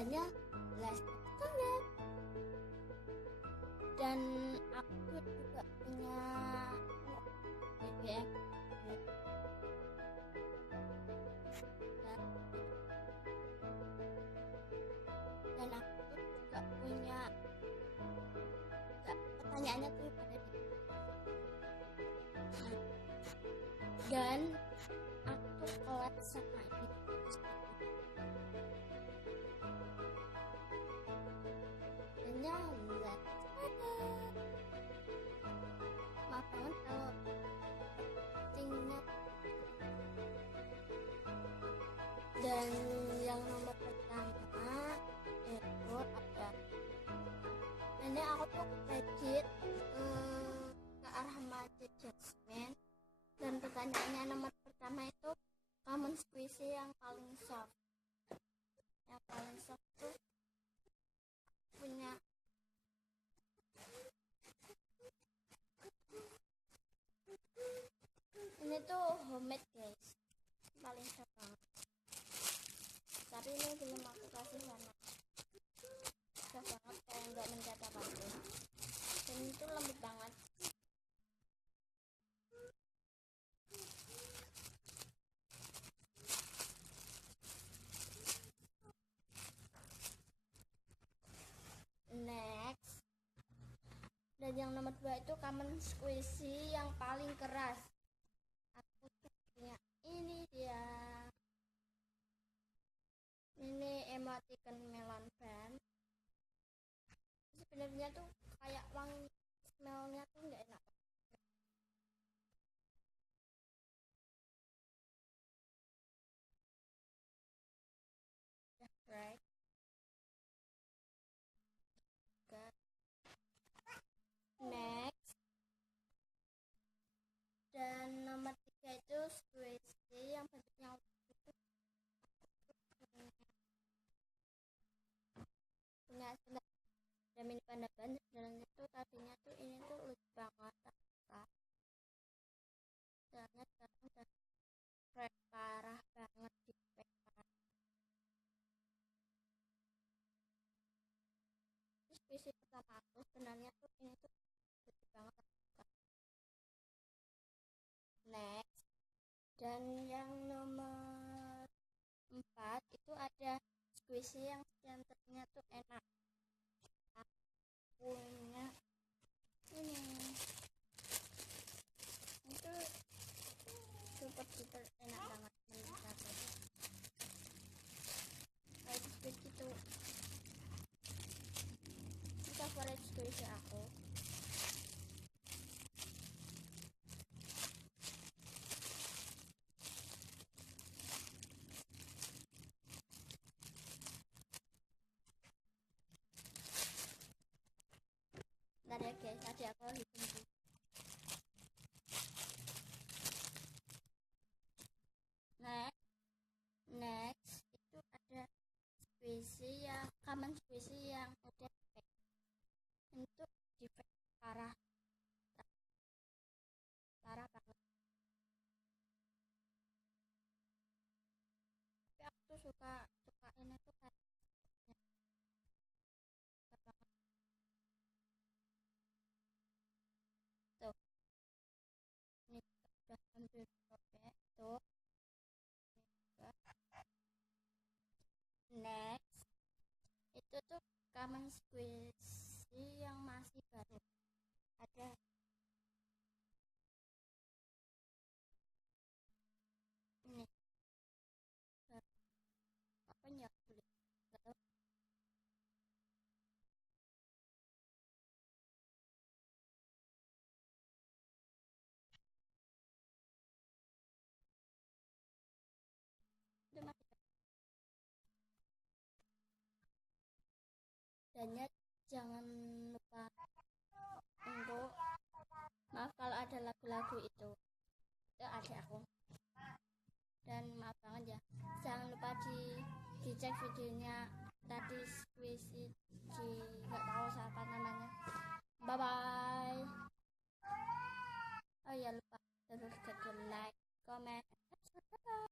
adanya les internet. Dan aku juga punya BBM dan aku juga punya pertanyaannya tuh pada di dan aku collab sama ini dan ya let's maaf banget kalau tinggal. Dan yang nomor pertama itu ada nenek aku tuh kredit ke arah Magic Jasmine. Dan pertanyaannya nomor pertama itu common squishy yang paling soft tuh punya ini tuh homemade guys, paling soft banget, tapi ini belum aku kasih warna, soft banget kayak nggak mendadak banget dan itu lembut banget. Next, dan yang nomor 2 itu common squishy yang paling keras. Aku punya ini dia, ini emoticon melon band. Sebenarnya tuh kayak wangi, smellnya tuh nggak enak. Right. Next, dan nomor 3 itu squishy yang bentuknya itu punya dan mini panda ban. Dan itu tadinya tuh ini tuh lucu banget, soalnya sekarang udah crack parah banget di pack parah. Terus squishy pertama aku sebenarnya tuh ini tuh lucu banget. Next, dan yang nomor 4 itu ada squishy yang centernya tuh enak. Aku punya ini itu super super enak banget menurut aku, kayak biskuit gitu. Ini favorit squishy aku. Bentar ya guys, tadi aku lagi tunggu. Next itu ada squishy yang common squishy yang udah pack. Itu di pack parah banget. Tapi aku tuh suka ini tuh kayak banget. Tuh, ini udah hampir sobek tuh. Next, itu tuh common squishy yang masih baru. Ada ini apa ya, kulit nggak tahu. Itu masih. Dan ya, jangan lupa untuk, maaf kalau ada lagu-lagu itu ada aku. Dan maaf banget ya, jangan lupa dicek videonya tadi squishy di nggak tahu siapa namanya. Bye bye. Oh ya, lupa terus like, comment, subscribe.